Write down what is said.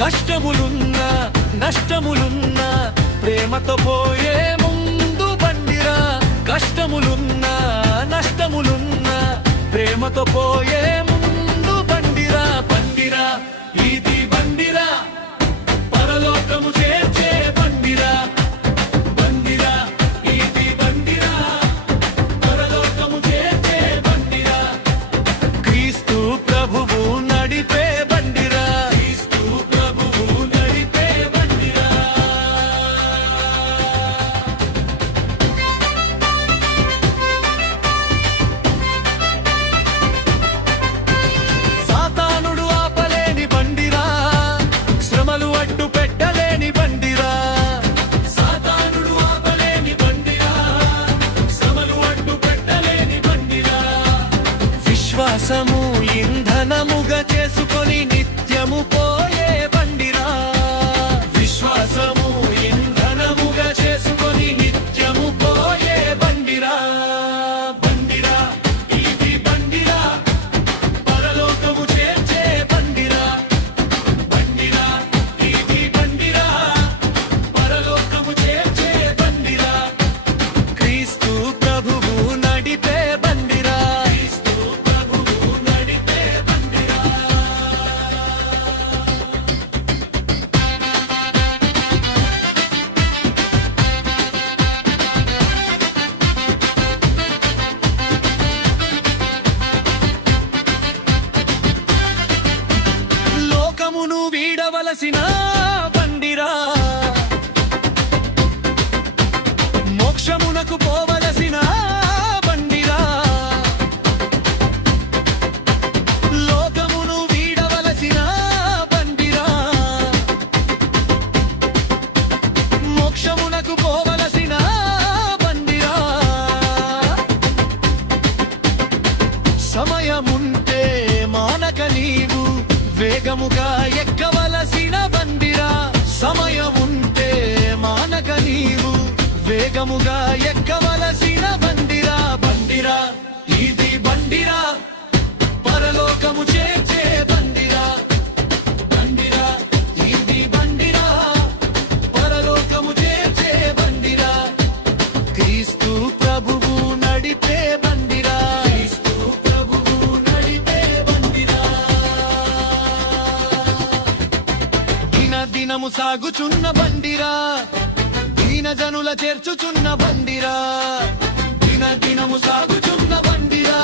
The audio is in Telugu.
కష్టములున్నా నష్టములున్నా ప్రేమతో పోయే ముందు బండిరా. కష్టములున్నా నష్టములున్నా ప్రేమతో పోయే ముందు బండిరా. బండిరా ఇది బండిరా, పరలోకము చేర్చే బండిరా. బండిరా ఇది బండిరా, పరలోకము చేర్చే బండిరా. క్రీస్తు ప్రభువు నడిపే బండిరా. క్రీస్తు ప్రభువు నడిపే బండిరా. సాతానుడు ఆపలేని బండిరా, శ్రమలు అడ్డు పెట్టలేని బండిరా. సాతానుడు ఆపలేని బండిరా, శ్రమలు అడ్డు పెట్టలేని బండిరా. విశ్వాసము ఇంధనముగా చేసుకొని నిత్యము పోయే బండిరా. విశ్వాసము ఇంధనముగా చేసుకొని నిత్యము పోయే బండిరా. బండిరా ఇది బండిరా, పరలోకము చేర్చే బండిరా. బండిరా ఇది బండిరా, పరలోకము చేర్చే బండిరా. క్రీస్తు ప్రభువు నడిపే బండిరా. క్రీస్తు ప్రభువు నడిపే బండిరా. లోకమును వీడవలసిన బండిరా, మోక్షమునకు పోవలసిన బండిరా. లోకమును వీడవలసిన బండిరా, మోక్షమునకు పోవలసిన బండిరా. సమయముంటే మానక నీవు వేగముగా ఎక్కవలసిన బండిరా. సమయముంటే మానక నీవు వేగముగా ఎక్కవలసిన బండిరా. బండిరా ఇది బండిరా, పరలోకము చేర్చే బండిరా. బండిరా ఇది బండిరా, పరలోకము చేర్చే బండిరా. క్రీస్తు ప్రభువు నడిపే బండిరా. క్రీస్తు ప్రభువు నడిపే బండిరా. దినము సాగుచున్న బండిరా, దీన జనుల చేర్చుచున్న బండిరా. దినము సాగుచున్న బండిరా,